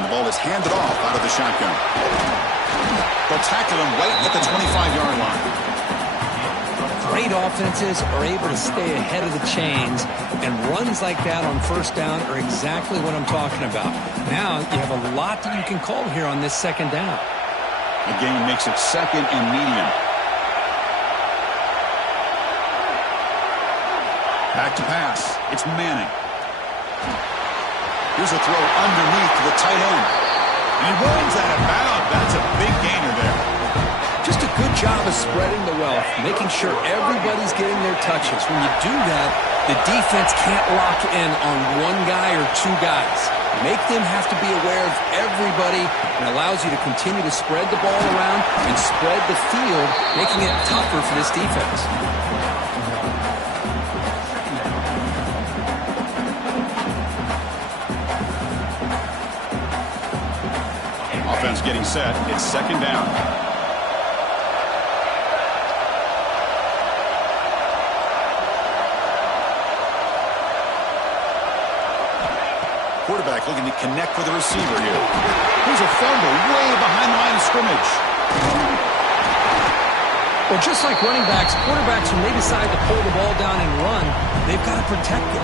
And the ball is handed off out of the shotgun. They'll tackle him right at the 25-yard line. Great offenses are able to stay ahead of the chains, and runs like that on first down are exactly what I'm talking about. Now you have a lot that you can call here on this second down. The game makes it second and medium. Back to pass. It's Manning. Here's a throw underneath to the tight end. And he runs out of bounds. That's a big gainer there. Just a good job of spreading the wealth, making sure everybody's getting their touches. When you do that, the defense can't lock in on one guy or two guys. Make them have to be aware of everybody, and allows you to continue to spread the ball around and spread the field, making it tougher for this defense. Offense getting set. It's second down. Quarterback looking to connect with the receiver here. Here's a fumble way behind the line of scrimmage. Well, just like running backs, quarterbacks, when they decide to pull the ball down and run, they've got to protect it.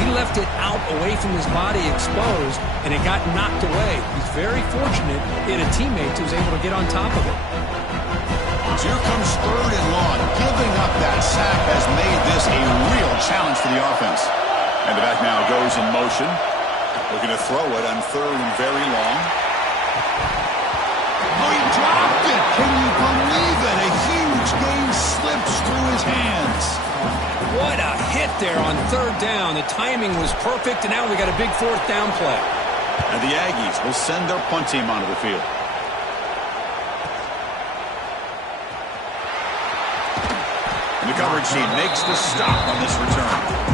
He left it out away from his body exposed, and it got knocked away. He's very fortunate he had a teammate who was able to get on top of it. So here comes third and long. Giving up that sack has made this a real challenge for the offense. And the back now goes in motion. Looking to throw it on third and very long. Oh, he dropped it! Can you believe it? A huge gain slips through his hands. What a hit there on third down. The timing was perfect, and now we got a big fourth down play. And the Aggies will send their punt team onto the field. And the coverage team makes the stop on this return.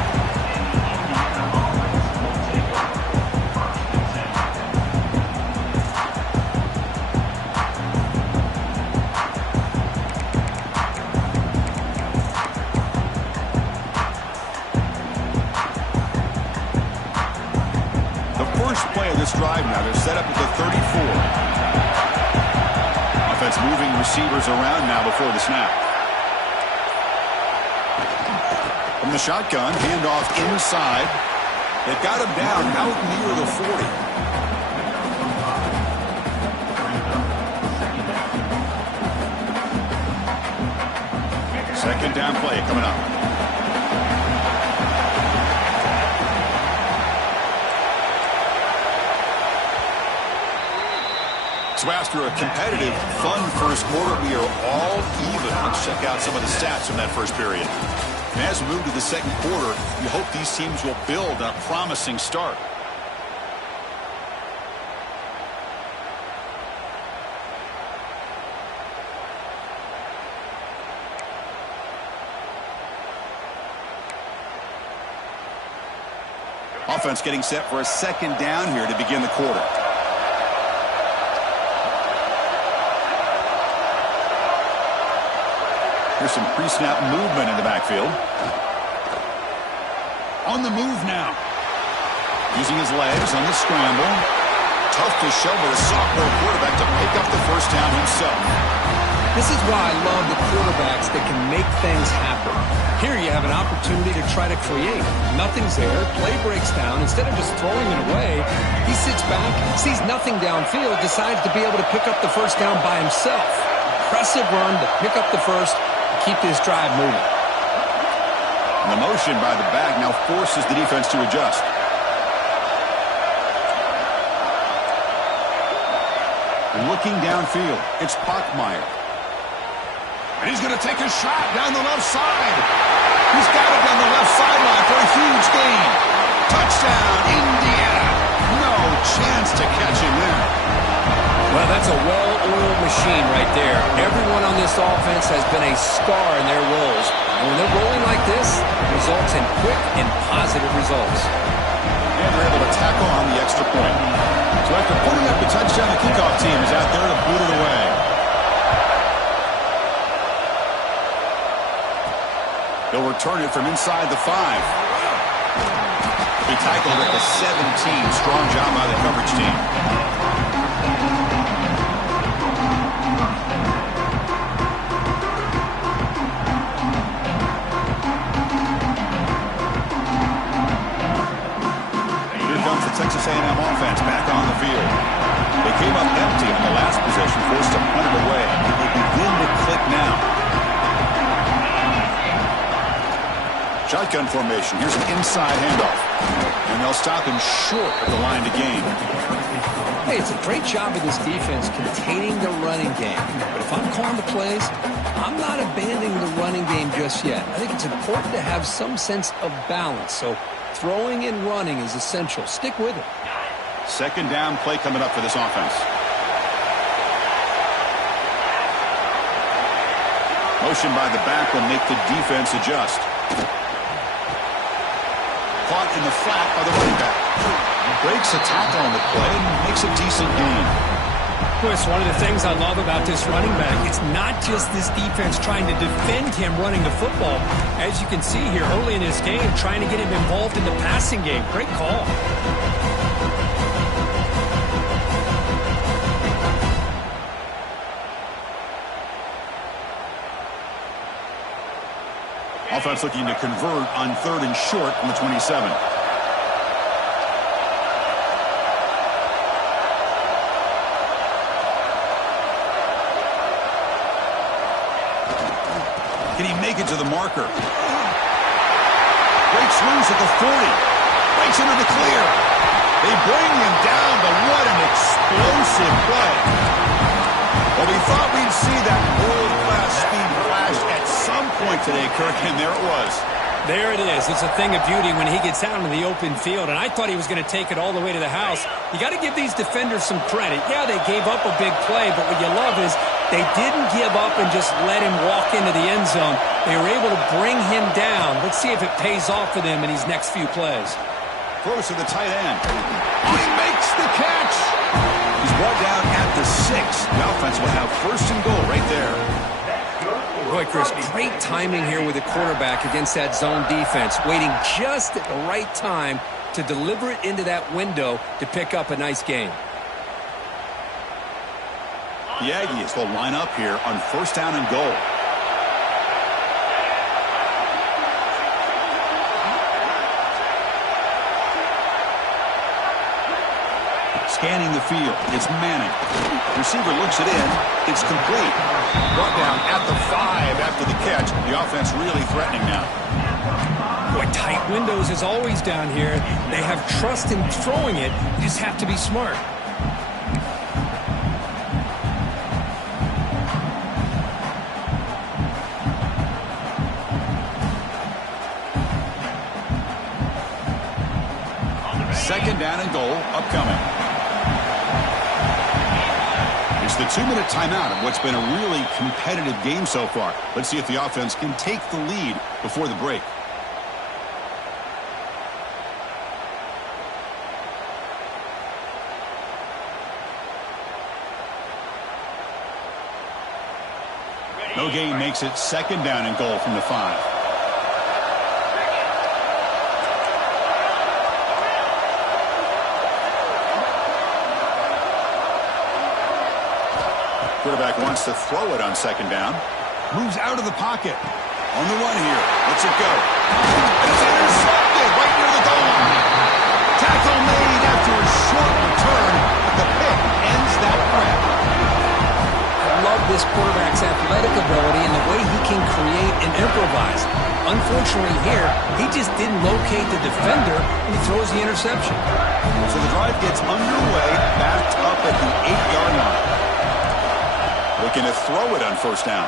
Drive now. They're set up at the 34. Offense moving receivers around now before the snap. From the shotgun, handoff inside. They've got him down out near the 40. Second down play coming up. So after a competitive, fun first quarter, we are all even. Let's check out some of the stats from that first period. And as we move to the second quarter, we hope these teams will build on a promising start. Offense getting set for a second down here to begin the quarter. Here's some pre-snap movement in the backfield. On the move now. Using his legs on the scramble. Tough to shovel a sophomore quarterback to pick up the first down himself. This is why I love the quarterbacks that can make things happen. Here you have an opportunity to try to create. Nothing's there. Play breaks down. Instead of just throwing it away, he sits back, sees nothing downfield, decides to be able to pick up the first down by himself. Impressive run to pick up the first. Keep this drive moving. And the motion by the back now forces the defense to adjust. And looking downfield, it's Bachmeier. And he's going to take a shot down the left side. He's got it down the left sideline for a huge gain. Touchdown, Indiana. No chance to catch him there. Well, that's a well-oiled machine right there. Everyone on this offense has been a star in their roles. And when they're rolling like this, it results in quick and positive results. And they're able to tackle on the extra point. So after putting up the touchdown, the kickoff team is out there to boot it away. They'll return it from inside the 5. He tackled at the 17. Strong job by the coverage team. Texas A&M offense back on the field. They came up empty on the last possession, forced to punt it away. They begin to click now. Shotgun formation. Here's an inside handoff. And they'll stop him short of the line to gain. Hey, it's a great job of this defense containing the running game. But if I'm calling the plays, I'm not abandoning the running game just yet. I think it's important to have some sense of balance. So throwing and running is essential. Stick with it. Second down play coming up for this offense. Motion by the back will make the defense adjust. Caught in the flat by the running back. Breaks a tackle on the play and makes a decent gain. Chris, one of the things I love about this running back, it's not just this defense trying to defend him running the football. As you can see here early in this game, trying to get him involved in the passing game. Great call. Offense looking to convert on 3rd and short from the 27. Can he make it to the marker? Breaks loose at the 40. Breaks into the clear. They bring him down, but what an explosive play. Well, we thought we'd see that world-class speed flash at some point today, Kirk, and there it was. There it is. It's a thing of beauty when he gets out in the open field, and I thought he was going to take it all the way to the house. You got to give these defenders some credit. Yeah, they gave up a big play, but what you love is they didn't give up and just let him walk into the end zone. They were able to bring him down. Let's see if it pays off for them in these next few plays. Throws to the tight end. Oh, he makes the catch. He's brought down at the 6. The offense will have 1st and goal right there. Boy, Chris, great timing here with the quarterback against that zone defense, waiting just at the right time to deliver it into that window to pick up a nice gain. The Aggies will line up here on 1st down and goal. Scanning the field. It's Manning. Receiver looks it in. It's complete. Brought down at the 5 after the catch. The offense really threatening now. Boy, tight windows as always down here. They have trust in throwing it. You just have to be smart. Second down and goal upcoming. It's the 2-minute timeout of what's been a really competitive game so far. Let's see if the offense can take the lead before the break. No gain makes it second down and goal from the 5. Quarterback wants to throw it on second down. Moves out of the pocket. On the run here. Lets it go. And it's intercepted right near the goal line. Tackle made after a short return. The pick ends that threat. I love this quarterback's athletic ability and the way he can create and improvise. Unfortunately here, he just didn't locate the defender and he throws the interception. So the drive gets underway, backed up at the 8-yard line. Looking to throw it on 1st down.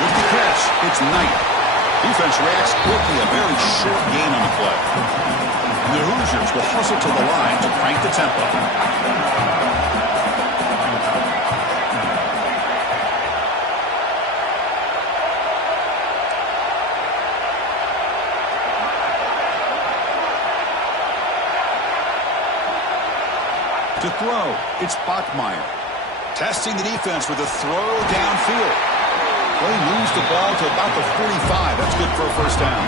With the catch, it's Knight. Defense reacts quickly, a very short gain on the play. And the Hoosiers will hustle to the line to crank the tempo. To throw, it's Bachmeier. Testing the defense with a throw downfield. Well, he moves the ball to about the 45. That's good for a 1st down.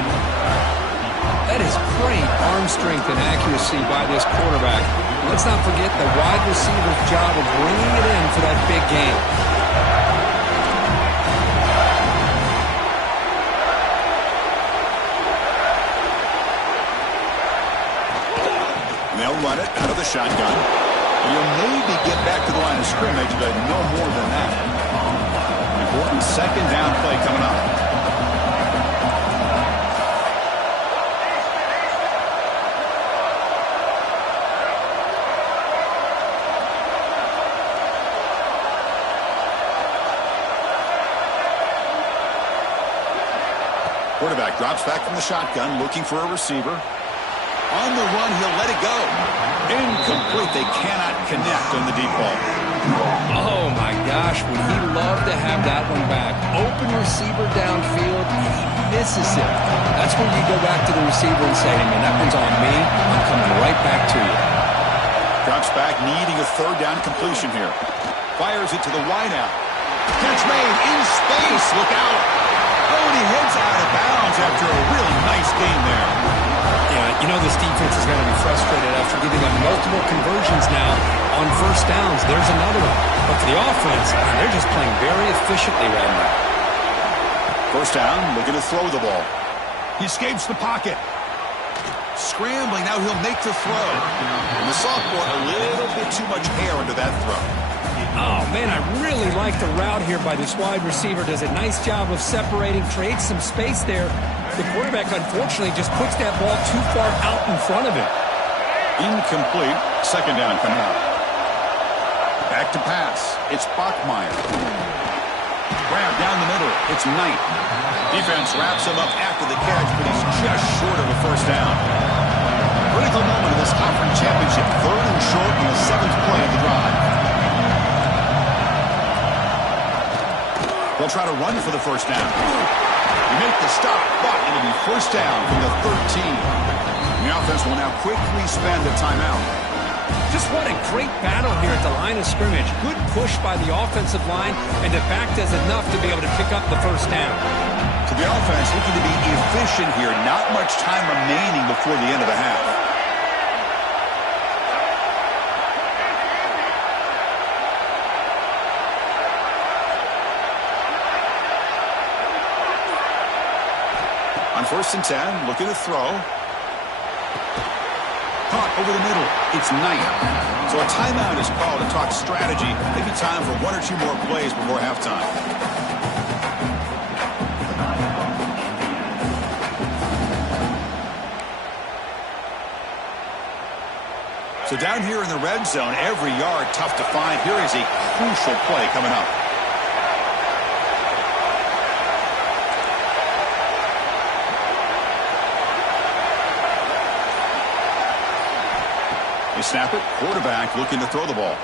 That is great arm strength and accuracy by this quarterback. Let's not forget the wide receiver's job of bringing it in for that big game. they'll run it out of the shotgun. You'll maybe get back to the line of scrimmage, but no more than that. Important second down play coming up. Quarterback drops back from the shotgun, looking for a receiver. On the run, he'll let it go. Incomplete. They cannot connect on the deep ball. Oh, my gosh. Would he love to have that one back? Open receiver downfield, and he misses it. That's when you go back to the receiver and say, hey, man, that one's on me. I'm coming right back to you. Drops back, needing a third down completion here. Fires it to the wideout. Catch made in space. Look out. Oh, and he heads out of bounds after a really nice game there. Yeah, you know this defense is going to be frustrated after giving them multiple conversions now on first downs. There's another one. But for the offense, man, they're just playing very efficiently right now. First down, looking to throw the ball. He escapes the pocket. Scrambling, now he'll make the throw. And the sophomore, a little bit too much air into that throw. Oh, man, I really like the route here by this wide receiver. Does a nice job of separating, creates some space there. The quarterback, unfortunately, just puts that ball too far out in front of him. Incomplete. Second down coming up. Back to pass. It's Bachmeier. Grab down the middle. It's Knight. Defense wraps him up after the catch, but he's just short of a first down. Critical moment of this conference championship. Third and short in the seventh play of the drive. They'll try to run for the first down. You make the stop, but it'll be first down from the 13. The offense will now quickly spend a timeout. Just what a great battle here at the line of scrimmage. Good push by the offensive line, and the back does enough to be able to pick up the first down. So the offense looking to be efficient here. Not much time remaining before the end of the half. On first and 10, looking to throw. Caught over the middle. It's Knight. So a timeout is called to talk strategy. Maybe time for one or two more plays before halftime. So down here in the red zone, every yard tough to find. Here is a crucial play coming up. Snap it. Quarterback looking to throw the ball.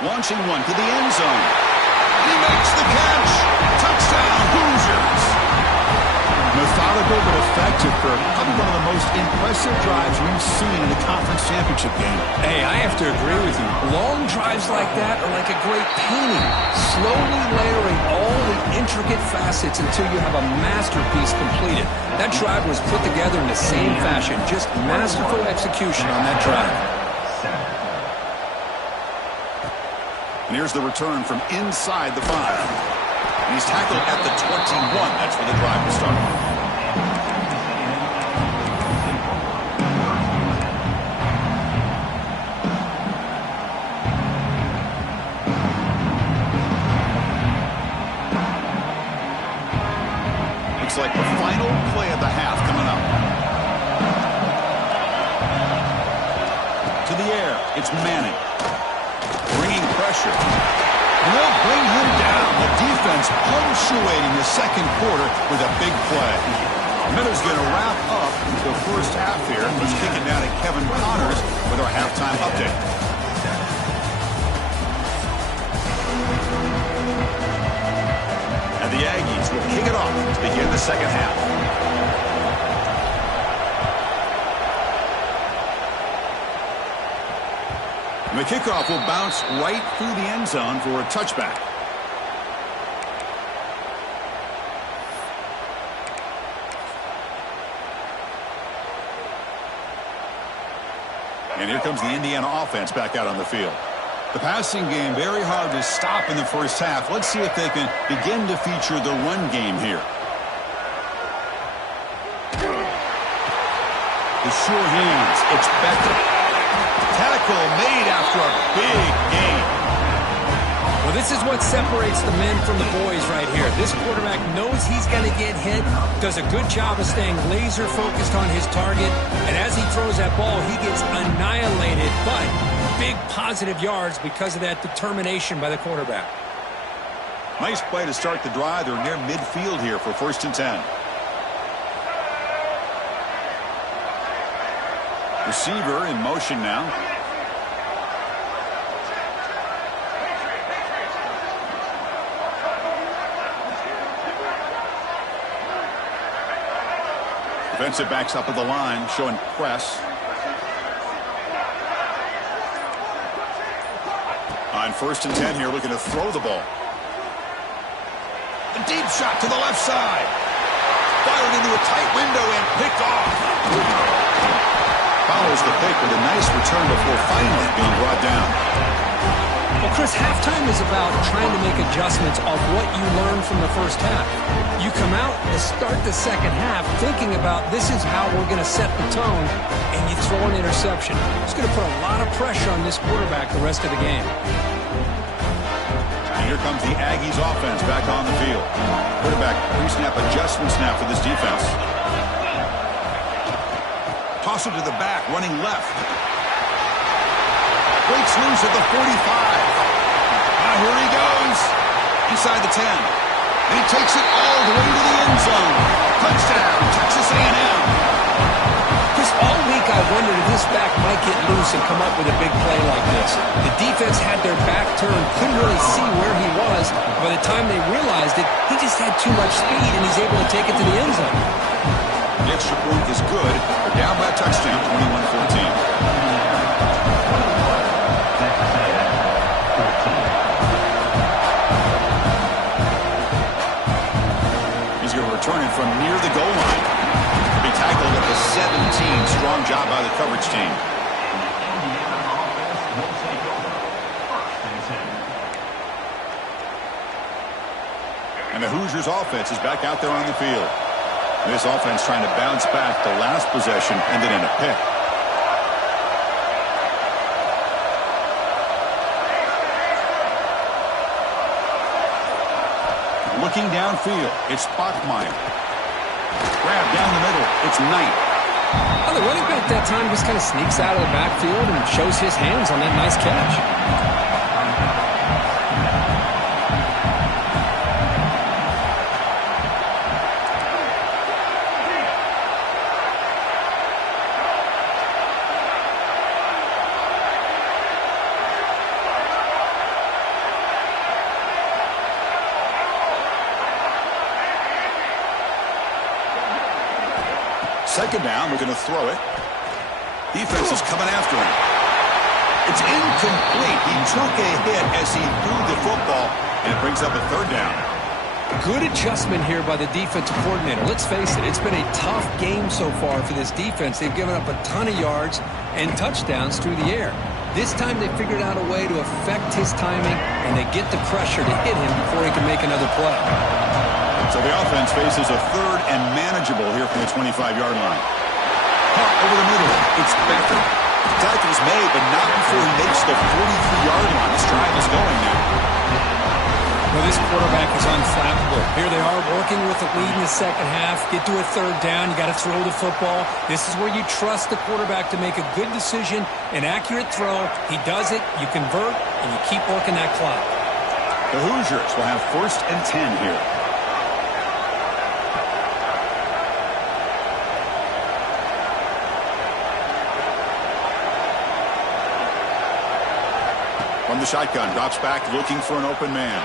Launching one to the end zone. He makes the catch. Touchdown, Hoosiers. Methodical but effective for probably one of the most impressive drives we've seen in a conference championship game. Hey, I have to agree with you. Long drives like that are like a great painting. Slowly layering all the intricate facets until you have a masterpiece completed. That drive was put together in the same fashion. Just masterful execution on that drive. And here's the return from inside the 5. And he's tackled at the 21. That's where the drive will start. Looks like the final play of the half coming up. To the air, it's Manning. Bringing pressure. And they'll bring him down. The defense punctuating the second quarter with a big play. Miller's going to wrap up the first half here. He's kicking down at Kevin Connors with our halftime update. And the Aggies will kick it off to begin the second half. And the kickoff will bounce right through the end zone for a touchback. And here comes the Indiana offense back out on the field. The passing game very hard to stop in the first half. Let's see if they can begin to feature the run game here. The sure hands. It's Becker. Tackle made after a big gain. Well, this is what separates the men from the boys right here. This quarterback knows he's going to get hit, does a good job of staying laser focused on his target, and as he throws that ball, he gets annihilated, but big positive yards because of that determination by the quarterback. Nice play to start the drive. They're near midfield here for 1st and 10. Receiver in motion now. Defensive backs up at the line, showing press. On 1st and 10 here, looking to throw the ball. A deep shot to the left side. Fired into a tight window and picked off. Follows the pick with a nice return before finally being brought down. Well, Chris, halftime is about trying to make adjustments off what you learned from the first half. You come out to start the second half thinking about this is how we're going to set the tone, and you throw an interception. It's going to put a lot of pressure on this quarterback the rest of the game. And here comes the Aggies offense back on the field. Quarterback pre-snap adjustments now for this defense. Toss it to the back, running left. Breaks loose at the 45. Here he goes. Inside the 10. And he takes it all the way to the end zone. Touchdown, Texas A&M. Chris, all week I wondered if this back might get loose and come up with a big play like this. The defense had their back turned, couldn't really see where he was. By the time they realized it, he just had too much speed, and he's able to take it to the end zone. The extra point is good. They're down by a touchdown, 21-14. He's going to return it from near the goal line. To be tackled at the 17. Strong job by the coverage team. And the Hoosiers offense is back out there on the field. This offense trying to bounce back. The last possession ended in a pick. Looking downfield, it's Bachmeier. Grab down the middle, it's Knight. Well, the running back that time just kind of sneaks out of the backfield and shows his hands on that nice catch. Second down, we're going to throw it. Defense is coming after him. It's incomplete. He took a hit as he threw the football, and it brings up a 3rd down. Good adjustment here by the defensive coordinator. Let's face it, it's been a tough game so far for this defense. They've given up a ton of yards and touchdowns through the air. This time they figured out a way to affect his timing, and they get the pressure to hit him before he can make another play. So the offense faces a 3rd and manageable here from the 25-yard line. Caught over the middle. It's Becker. Tackle's made, but not before he makes the 43-yard line. This drive is going now. Well, this quarterback is unflappable. Here they are working with the lead in the second half. Get to a 3rd down. You got to throw the football. This is where you trust the quarterback to make a good decision, an accurate throw. He does it. You convert, and you keep working that clock. The Hoosiers will have 1st and 10 here. From the shotgun, drops back, looking for an open man.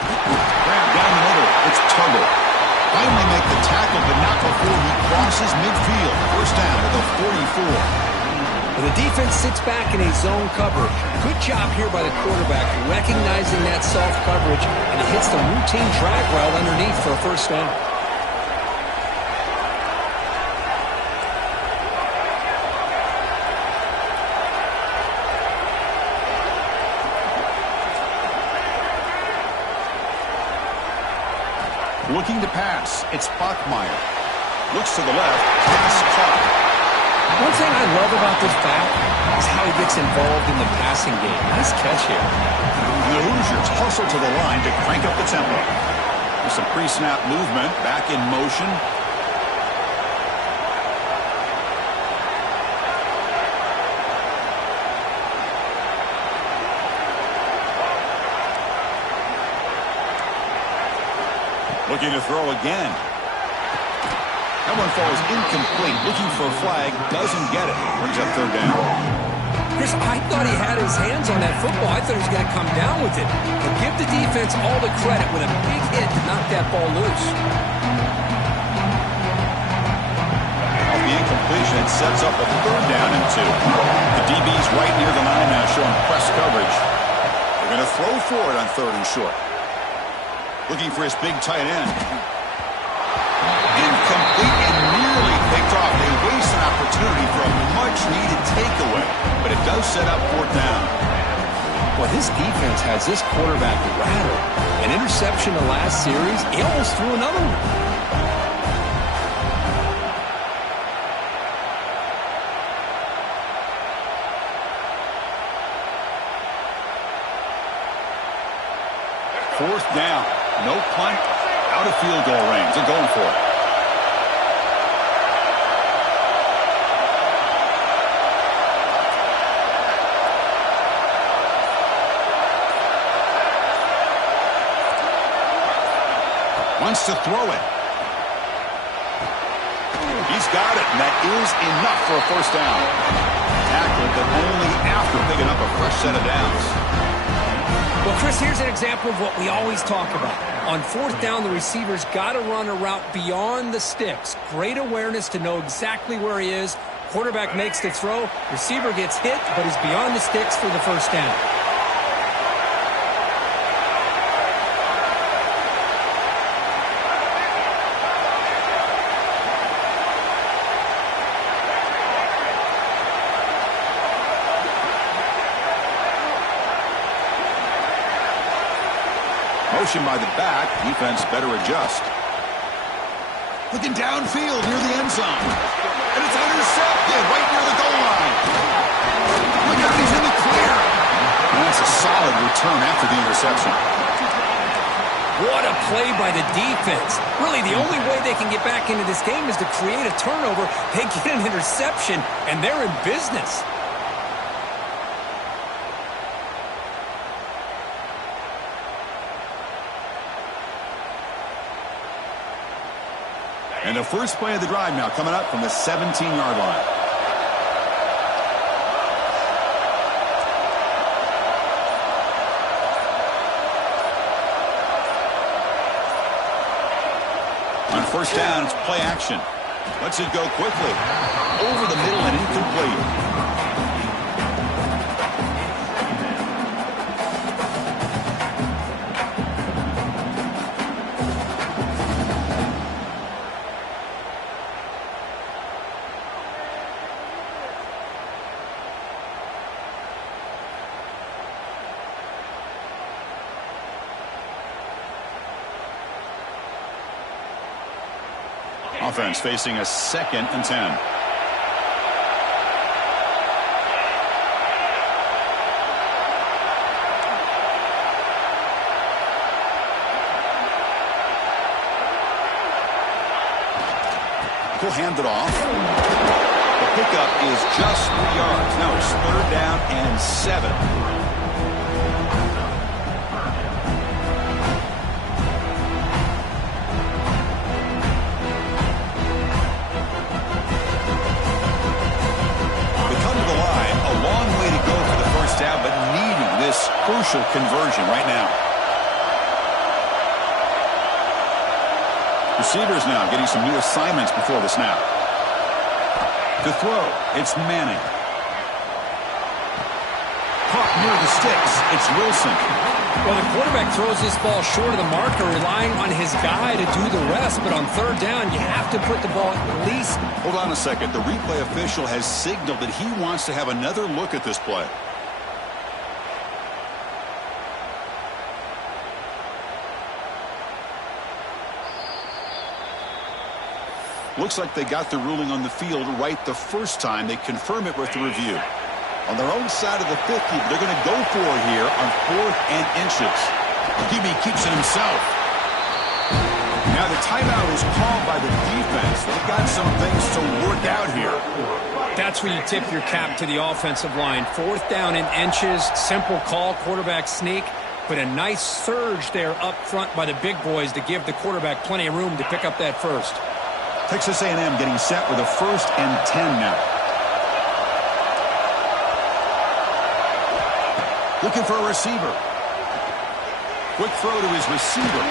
Grab down the middle. It's Tuggle. Finally make the tackle, but not before he crosses midfield. 1st down at the 44. Well, the defense sits back in a zone coverage. Good job here by the quarterback, recognizing that soft coverage, and he hits the routine drag route underneath for a 1st down. Looking to pass. It's Bachmeier. Looks to the left. Pass caught. One thing what I love about this back is how he gets involved in the passing game. Nice catch here. The Hoosiers hustle to the line to crank up the tempo. With some pre-snap movement, back in motion. Looking to throw again. That one falls incomplete. Looking for a flag. Doesn't get it. Brings up third down. Chris, I thought he had his hands on that football. I thought he was going to come down with it. But give the defense all the credit with a big hit to knock that ball loose. Off the incompletion, it sets up a third down and 2. The DB's right near the line now, showing press coverage. They're going to throw for it on third and short. Looking for his big tight end. Incomplete and nearly picked off. They waste an opportunity for a much-needed takeaway, but it does set up fourth down. Well, this defense has this quarterback rattled. An interception the last series, he almost threw another one. Fourth down. No punt. Out of field goal range. They're going for it. Wants to throw it. He's got it, and that is enough for a first down. Tackled, but only after picking up a fresh set of downs. Well, Chris, here's an example of what we always talk about. On fourth down, the receiver's got to run a route beyond the sticks. Great awareness to know exactly where he is. Quarterback makes the throw. Receiver gets hit, but is beyond the sticks for the first down. Motion by the back. Defense better adjust. Looking downfield near the end zone. And it's intercepted right near the goal line. Look out, he's in the clear. And that's a solid return after the interception. What a play by the defense. Really, the only way they can get back into this game is to create a turnover. They get an interception, and they're in business. And the first play of the drive now coming up from the 17-yard line. On first down, it's play action. Lets it go quickly. Over the middle and incomplete. Offense facing a 2nd and 10. He'll hand it off. The pickup is just 3 yards. Now it's 3rd down and 7. But needing this crucial conversion right now. Receivers now getting some new assignments before the snap. To throw, it's Manning. Caught near the sticks, it's Wilson. Well, the quarterback throws this ball short of the marker, relying on his guy to do the rest. But on third down, you have to put the ball at least. Hold on a second. The replay official has signaled that he wants to have another look at this play. Looks like they got the ruling on the field right the first time. They confirm it with the review. On their own side of the 50, they're going to go for it here on 4th and inches. Jimmy keeps it himself. Now the timeout is called by the defense. They've got some things to work out here. That's where you tip your cap to the offensive line. 4th down in inches, simple call, quarterback sneak, but a nice surge there up front by the big boys to give the quarterback plenty of room to pick up that first. Texas A&M getting set with a 1st and 10 now. Looking for a receiver. Quick throw to his receiver.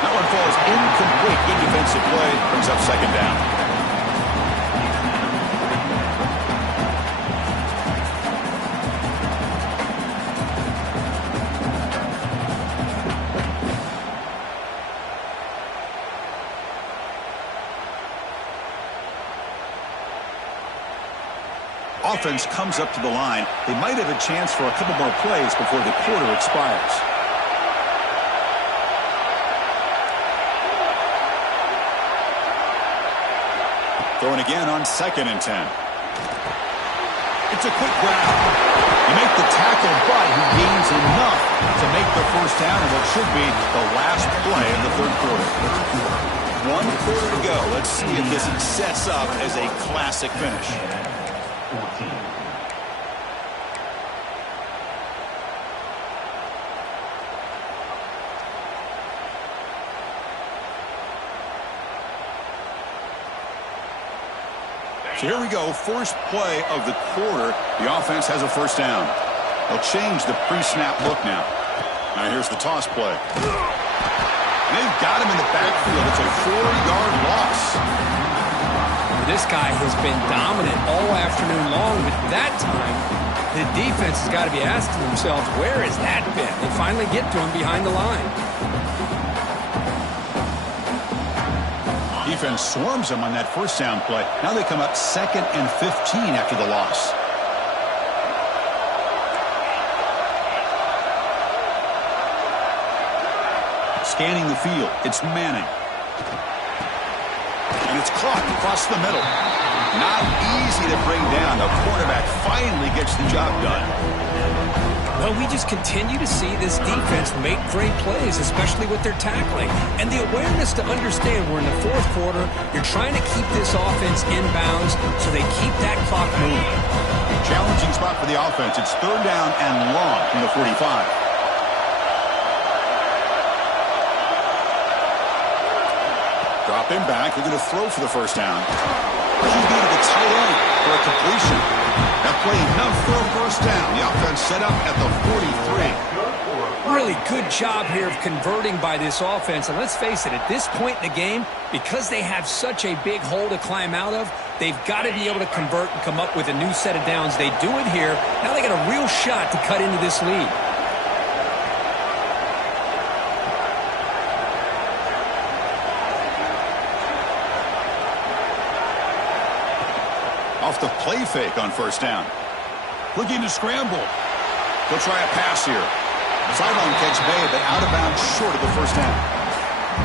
That one falls incomplete. Good defensive play. Brings up 2nd down. Offense comes up to the line. They might have a chance for a couple more plays before the quarter expires. Throwing again on 2nd and 10. It's a quick grab. You make the tackle, but he gains enough to make the 1st down in what should be the last play of the 3rd quarter. 1 quarter to go. Let's see if this sets up as a classic finish. 14. So here we go, first play of the quarter. The offense has a 1st down. They'll change the pre-snap look now. Now here's the toss play. And they've got him in the backfield. It's a 4-yard loss. This guy has been dominant all afternoon long, but that time, the defense has got to be asking themselves, where has that been? They finally get to him behind the line. Defense swarms him on that 1st down play. Now they come up 2nd and 15 after the loss. Scanning the field, it's Manning. And it's clocked across the middle. Not easy to bring down. The quarterback finally gets the job done. Well, we just continue to see this defense make great plays, especially with their tackling. And the awareness to understand we're in the 4th quarter, you're trying to keep this offense in bounds so they keep that clock moving. Challenging spot for the offense. It's 3rd down and long from the 45. Drop him back. They're going to throw for the 1st down. QB to the tight end for a completion. That play enough for a 1st down. The offense set up at the 43. Really good job here of converting by this offense. And let's face it, at this point in the game, because they have such a big hole to climb out of, they've got to be able to convert and come up with a new set of downs. They do it here. Now they got a real shot to cut into this lead. Off the play fake on 1st down. Looking to scramble. He'll try a pass here. Sideline catch made, but out of bounds short of the 1st down.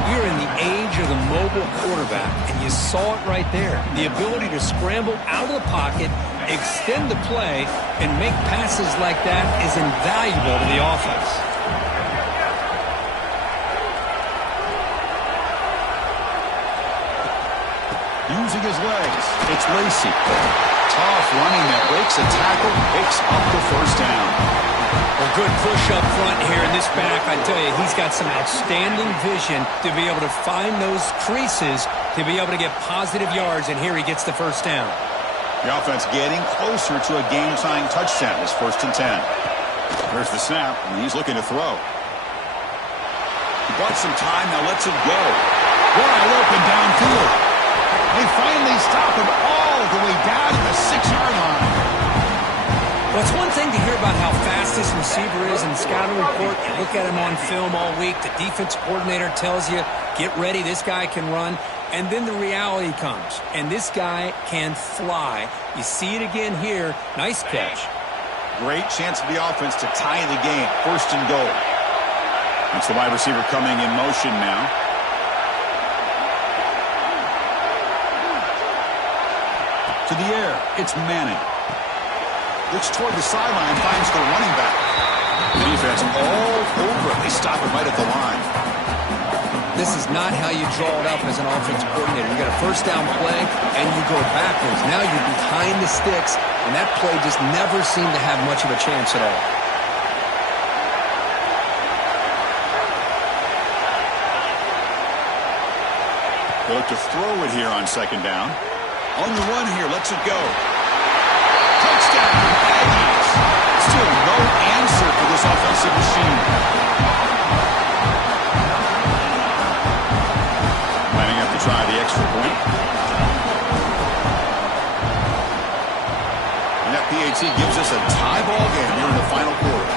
We're in the age of the mobile quarterback, and you saw it right there. The ability to scramble out of the pocket, extend the play, and make passes like that is invaluable to the offense. Using his legs, it's Lacey. Tough running that breaks a tackle, picks up the 1st down. Well, good push up front here in this back. I tell you, he's got some outstanding vision to be able to find those creases to be able to get positive yards, and here he gets the 1st down. The offense getting closer to a game-tying touchdown. It's 1st and 10. There's the snap, and he's looking to throw. He bought some time, now lets it go. Wide open downfield. They finally stop him all the way down to the 6-yard line. Well, it's one thing to hear about how fast this receiver is in the scouting report. You look at him on film all week. The defense coordinator tells you, get ready, this guy can run. And then the reality comes, and this guy can fly. You see it again here. Nice catch. Great chance for the offense to tie the game. 1st and goal. It's the wide receiver coming in motion now. To the air, it's Manning. Looks toward the sideline, finds the running back. The defense all over it. They stop it right at the line. This is not how you draw it up as an offensive coordinator. You got a first down play, and you go backwards. Now you're behind the sticks, and that play just never seemed to have much of a chance at all. They look to throw it here on second down. On the run here, lets it go. Touchdown, Aggies. Still no answer for this offensive machine. Lining up to try the extra point. And that PAT gives us a tie ball game here in the final quarter.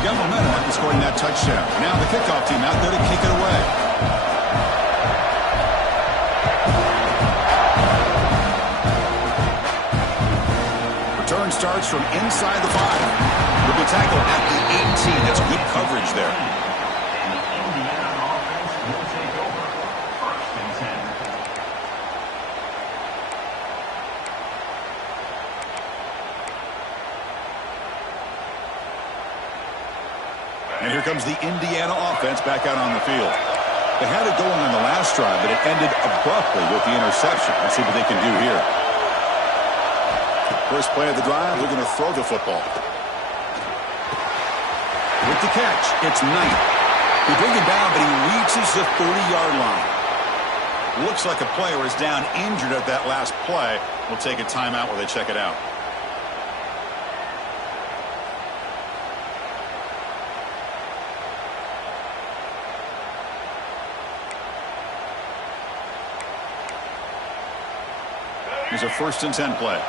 Got momentum after scoring that touchdown. Now the kickoff team out there to kick it away. Return starts from inside the 5. Will be tackled at the 18. That's good coverage there. And here comes the Indiana offense back out on the field. They had it going on the last drive, but it ended abruptly with the interception. Let's see what they can do here. First play of the drive, they're going to throw the football. With the catch, it's Knight. They bring him down, but he reaches the 30-yard line. Looks like a player is down injured at that last play. We'll take a timeout while they check it out. Here's a 1st and 10 play.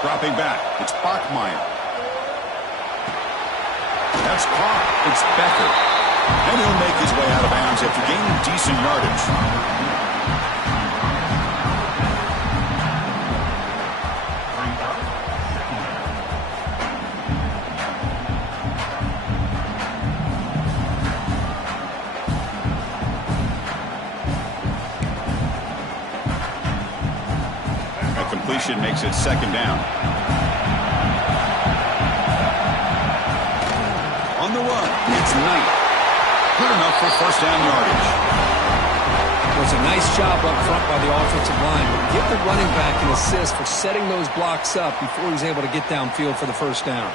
Dropping back, it's Bachmeier. That's caught. It's Becker. And he'll make his way out of bounds after gaining decent yardage. Completion makes it 2nd down. On the run, it's Knight. Good enough for 1st down yardage. Well, it's a nice job up front by the offensive line. But give the running back an assist for setting those blocks up before he's able to get downfield for the 1st down.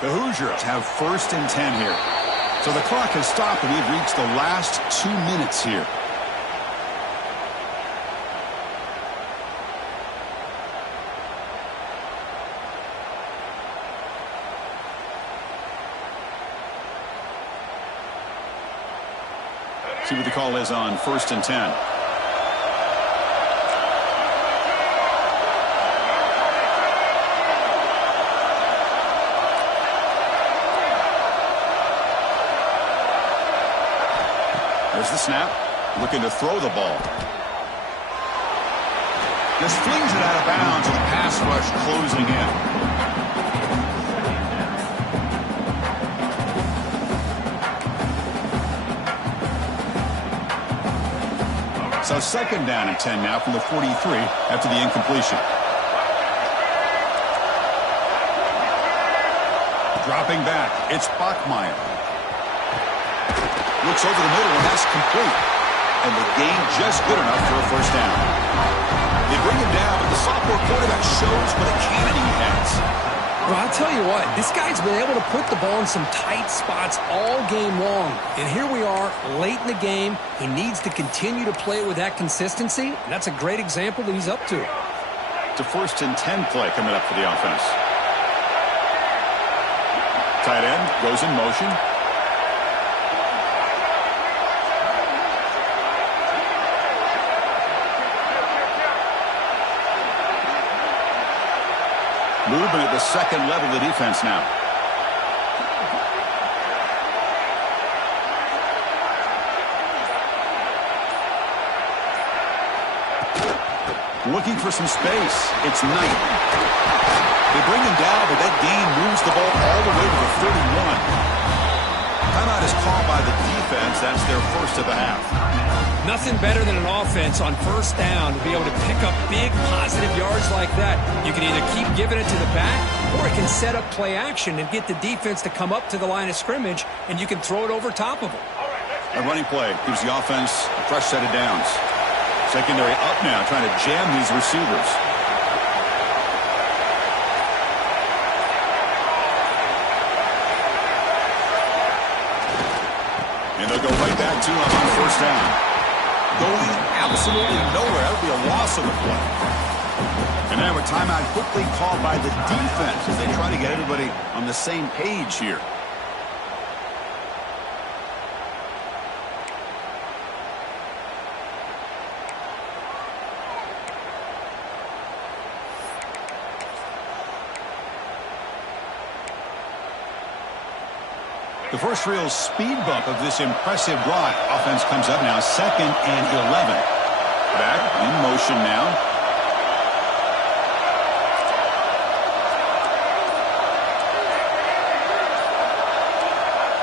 The Hoosiers have 1st and 10 here. So the clock has stopped and we've reached the last 2 minutes here. See what the call is on 1st and 10. There's the snap. Looking to throw the ball. Just flings it out of bounds and the pass rush closing in. So 2nd down and 10 now from the 43 after the incompletion. Dropping back, it's Bachmeier. Looks over the middle, and that's complete. And the game just good enough for a 1st down. They bring him down, but the sophomore quarterback shows what a cannon he has. Well, I'll tell you what, this guy's been able to put the ball in some tight spots all game long. And here we are, late in the game. He needs to continue to play with that consistency. And that's a great example that he's up to. It's a 1st and 10 play coming up for the offense. Tight end goes in motion. Movement at the second level of the defense now. Looking for some space. It's Knight. They bring him down, but that gain moves the ball all the way to the 31. Timeout is called by the defense. That's their first of the half. Nothing better than an offense on first down to be able to pick up big positive yards like that. You can either keep giving it to the back, or it can set up play action and get the defense to come up to the line of scrimmage, and you can throw it over top of them. A running play gives the offense a fresh set of downs. Secondary up now, trying to jam these receivers. And they'll go right back to him on first down. Going absolutely nowhere. That would be a loss of the play. And now a timeout quickly called by the defense as they try to get everybody on the same page here. The first real speed bump of this impressive drive. Offense comes up now, 2nd and 11. Back in motion now.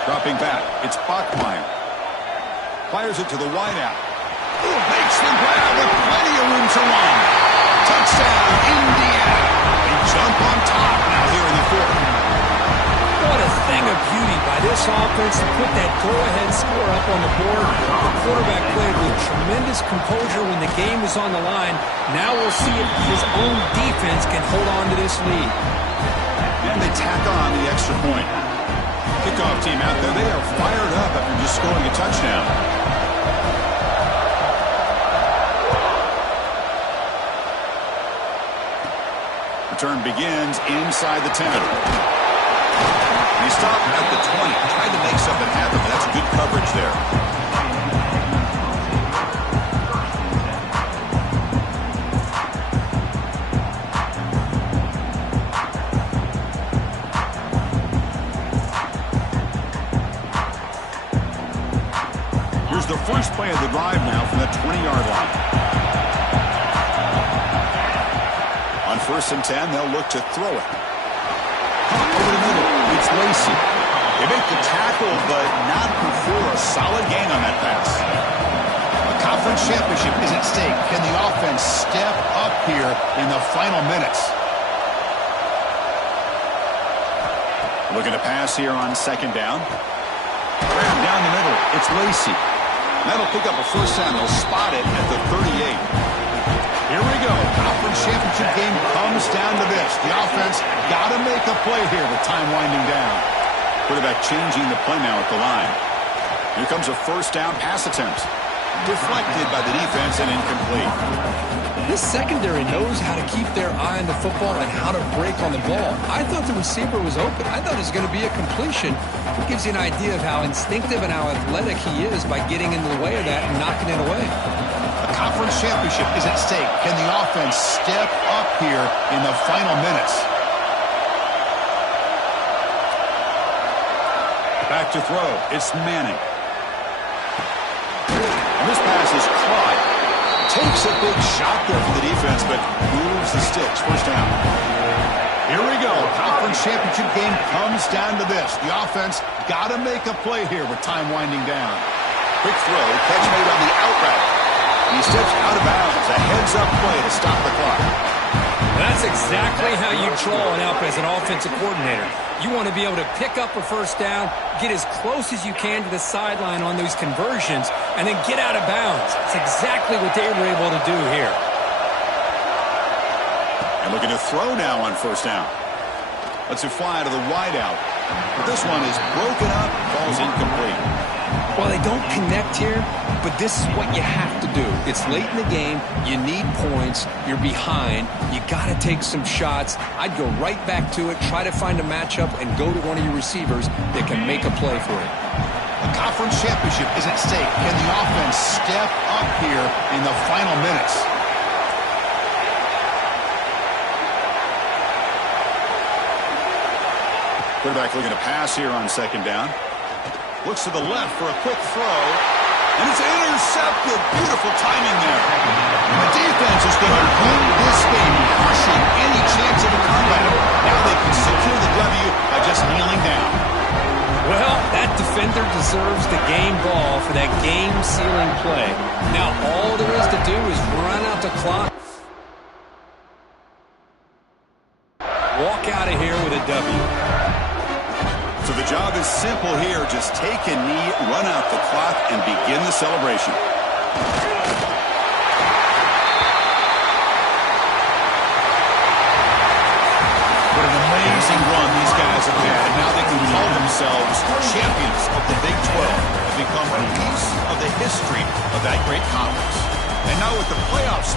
Dropping back, it's Bachmeier. Fires it to the wideout. Makes the grab with plenty of room to run. Touchdown, Indiana. They jump on top now here in the 4th. What a thing of beauty by this offense to put that go-ahead score up on the board. The quarterback played with tremendous composure when the game was on the line. Now we'll see if his own defense can hold on to this lead. And they tack on the extra point. Kickoff team out there, they are fired up after just scoring a touchdown. Return begins inside the 10. He stopped at the 20, trying to make something happen, but that's good coverage there. Here's the first play of the drive now from the 20-yard line. On 1st and 10, they'll look to throw it. Over the middle, it's Lacey. They make the tackle, but not before a solid gain on that pass. A conference championship is at stake. Can the offense step up here in the final minutes? Looking to pass here on 2nd down. Grab down the middle, it's Lacey. That'll pick up a first down. They'll spot it at the 38. Here we go. Conference championship game comes down to this. The offense got to make a play here with time winding down. Quarterback changing the play now at the line. Here comes a first down pass attempt. Deflected by the defense and incomplete. This secondary knows how to keep their eye on the football and how to break on the ball. I thought the receiver was open. I thought it was going to be a completion. It gives you an idea of how instinctive and how athletic he is by getting into the way of that and knocking it away. A conference championship is at stake. Can the offense step up here in the final minutes? Back to throw. It's Manning. And this pass is caught. Takes a big shot there for the defense, but moves the sticks. First down. Here we go. Conference championship game comes down to this. The offense got to make a play here with time winding down. Quick throw. Catch made on the out route. He steps out of bounds. A heads-up play to stop the clock. That's exactly how you draw it up as an offensive coordinator. You want to be able to pick up a first down, get as close as you can to the sideline on those conversions, and then get out of bounds. That's exactly what they were able to do here. And looking to throw now on first down. Lets it fly to the wideout. But this one is broken up, falls incomplete. Well, they don't connect here, but this is what you have to do. It's late in the game. You need points. You're behind. You got to take some shots. I'd go right back to it, try to find a matchup, and go to one of your receivers that can make a play for you. A conference championship is at stake. Can the offense step up here in the final minutes? Quarterback looking to pass here on second down. Looks to the left for a quick throw. And it's intercepted. Beautiful timing there. The defense is going to win this game, crushing any chance of a comeback. Now they can secure the W by just kneeling down. Well, that defender deserves the game ball for that game-sealing play. Now all there is to do is run out the clock. Walk out of here with a W. So the job is simple here. Just take a knee, run out the clock, and begin the celebration. What an amazing run these guys have had. Now they can call themselves champions of the Big 12 and become a piece of the history of that great conference. And now with the playoff spot